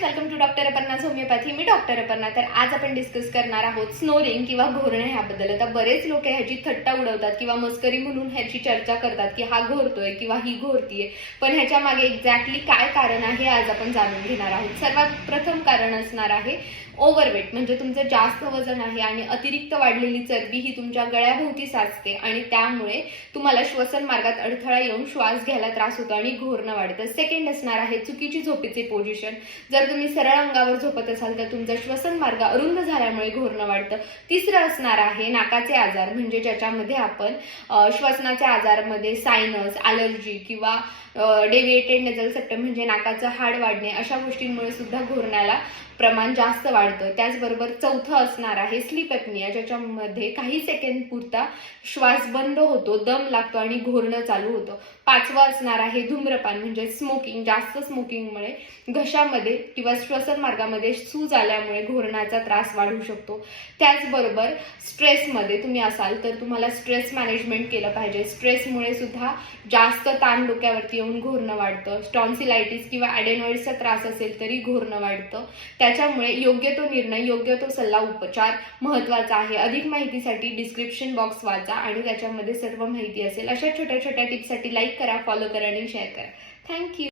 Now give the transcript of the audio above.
Friends, welcome to doctor Aparna's homoeopathy. मी doctor Aparna. तर आज आपण डिस्कस करणार आहोत स्नोरिंग किंवा घोरणे ह्याबद्दल. आता बरेच लोक ह्याची थट्टा उडवतात किंवा मस्करी म्हणून ह्याची चर्चा करतात की हा घोरतोय किंवा ही घोरतीये, पण ह्याच्या मागे एक्झॅक्टली काय कारण आहे आज आपण जाणून घेणार आहोत. सर्वात प्रथम कारण असणार आहे ओव्हरवेट, म्हणजे तुमचं जास्त वजन आहे आणि अतिरिक्त वाढलेली चरबी ही तुमच्या गळ्याभोवती साचते आणि त्यामुळे तुम्हाला श्वसन मार्गात अडथळा येऊन श्वास घ्यायला त्रास होतो आणि घोरणं वाढतं. सेकंड असणार आहे चुकीची झोपेची पोझिशन. जर तुम्ही सरळ अंगावर झोपत असाल तर तुमचा श्वसन मार्ग अरुंद झाल्यामुळे घोरणं वाढतं. तिसरं असणार आहे नाकाचे आजार, म्हणजे ज्याच्यामध्ये आपण श्वसनाच्या आजारामध्ये सायनस, ॲलर्जी किंवा डेव्हिएटेड नेझल सेप्टम म्हणजे नाकाचं हाड वाढणे अशा गोष्टींमुळे सुद्धा घोरण्याला प्रमाण जास्त वाढतं. त्याचबरोबर चौथं असणार आहे स्लीप ॲपनिया, ज्याच्यामध्ये काही सेकंद पुरता श्वास बंद होतो, दम लागतो आणि घोरणं चालू होतं. पाचवं असणार आहे धूम्रपान म्हणजे स्मोकिंग. जास्त स्मोकिंगमुळे घशामध्ये किंवा श्वसन मार्गामध्ये सूज आल्यामुळे घोरण्याचा त्रास वाढू शकतो. त्याचबरोबर स्ट्रेसमध्ये तुम्ही असाल तर तुम्हाला स्ट्रेस मॅनेजमेंट केलं पाहिजे. स्ट्रेसमुळे सुद्धा जास्त ताण डोक्यावरती येऊन घोरणं वाढतं. टॉन्सिलायटिस किंवा ॲडेनॉइड्सचा त्रास असेल तरी घोरणं वाढतं. त्याच्यामुळे योग्य तो निर्णय, योग्य तो सल्ला, उपचार महत्त्वाचा आहे. अधिक माहितीसाठी डिस्क्रिप्शन बॉक्स वाचा आणि त्याच्यामध्ये सर्व माहिती असेल. अशा छोट्या छोट्या टिप्ससाठी लाईक करा, फॉलो करा आणि शेअर करा. थँक्यू.